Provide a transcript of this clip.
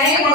Thank okay.